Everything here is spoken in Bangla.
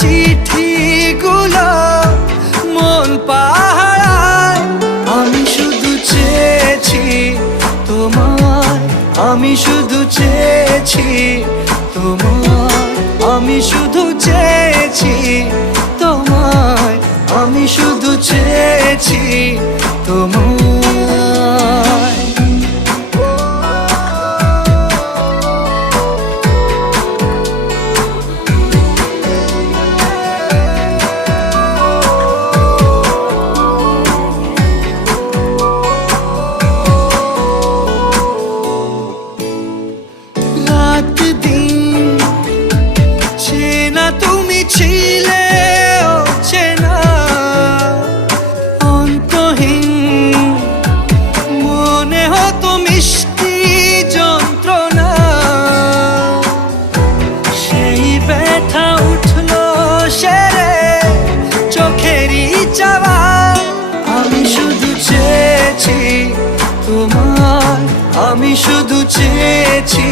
চিঠিগুলো মন পাহারায়। আমি শুধু চেয়েছি তোমায়, আমি শুধু চেয়েছি তোমায়, আমি শুধু চেয়েছি তোমায়, আমি শুধু চেয়েছি তোমায়। রাত দিন চেনা তুমি ছিলে চেনা, অন্তহীন মনে হতো মিষ্টি যন্ত্রণা। সেই ব্যথা উঠলো সেরে চোখেরই চাওয়া। আমি শুধু চেয়েছি তোমায়, আমি শুধু চেয়েছি